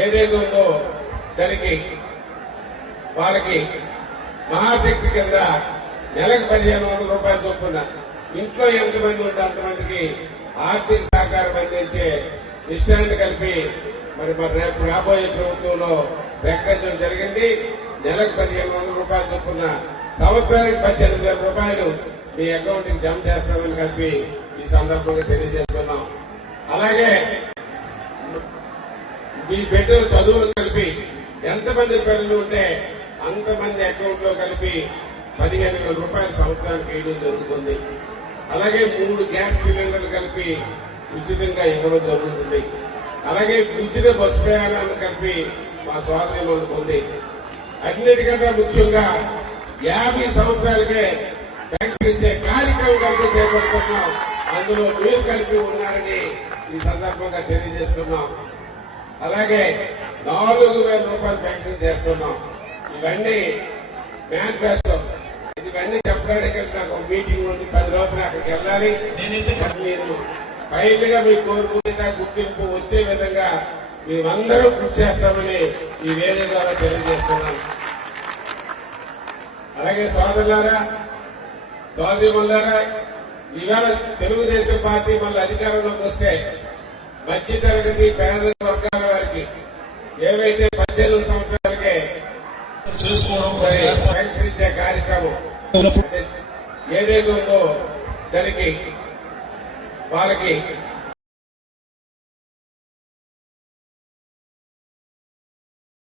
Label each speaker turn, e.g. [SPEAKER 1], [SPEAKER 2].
[SPEAKER 1] ఏదైతే ఉందో దానికి వాళ్ళకి మహాశక్తి కింద నెలకు పదిహేను వందల రూపాయలు చొప్పున ఇంట్లో ఎంతమంది ఉంటే అంతమందికి ఆర్థిక సహకారం అందించే విషయాన్ని కలిపి మరి మరి రేపు రాబోయే ప్రభుత్వంలో ప్రకటించడం జరిగింది. నెలకు పదిహేను వందల రూపాయలు చొప్పున సంవత్సరానికి పద్దెనిమిది వేల రూపాయలు మీ అకౌంట్కి జమ చేస్తామని కలిపి ఈ సందర్భంగా తెలియజేస్తున్నాం. అలాగే మీ బిడ్డలు చదువులు కలిపి ఎంతమంది పిల్లలు ఉంటే అంతమంది అకౌంట్లో కలిపి పదిహేను వేల రూపాయల సంవత్సరానికి వేయడం జరుగుతుంది. అలాగే మూడు గ్యాస్ సిలిండర్లు కలిపి ఉచితంగా ఇవ్వడం జరుగుతుంది. అలాగే ఉచిత బస్సు ప్రయాణాలను కలిపి మా సోదరి పొంది అన్నిటికంటే ముఖ్యంగా యాభై సంవత్సరాలకే పెన్షన్ ఇచ్చే కార్యక్రమం కలిపి చేపడుతున్నాం. అందులో మీరు కలిపి ఉన్నారని ఈ సందర్భంగా తెలియజేస్తున్నాం. అలాగే నాలుగు వేల రూపాయలు పెన్షన్ చేస్తున్నాం. ఇవన్నీ మేనిఫెస్టో. ఇవన్నీ చెప్పడానికి నాకు ఒక మీటింగ్ ఉంది. పది రోజులు అక్కడికి వెళ్ళాలి. మరి ఫైనల్గా మీ కోరుకుంటే గుర్తింపు వచ్చే విధంగా మేమందరం కృషి చేస్తామని ఈ వేదిక ద్వారా తెలియజేస్తున్నాను. అలాగే సోదరులారా సోదరిమల్లారా ఇవాళ తెలుగుదేశం పార్టీ మళ్ళీ అధికారంలోకి వస్తే మధ్య తరగతి పేద వర్గాల వారికి ఏవైతే పద్దెనిమిది సంవత్సరాలకే
[SPEAKER 2] చేసుకోవడం
[SPEAKER 1] పెన్షన్ ఇచ్చే కార్యక్రమం ఏదైతే ఉందో దానికి వాళ్ళకి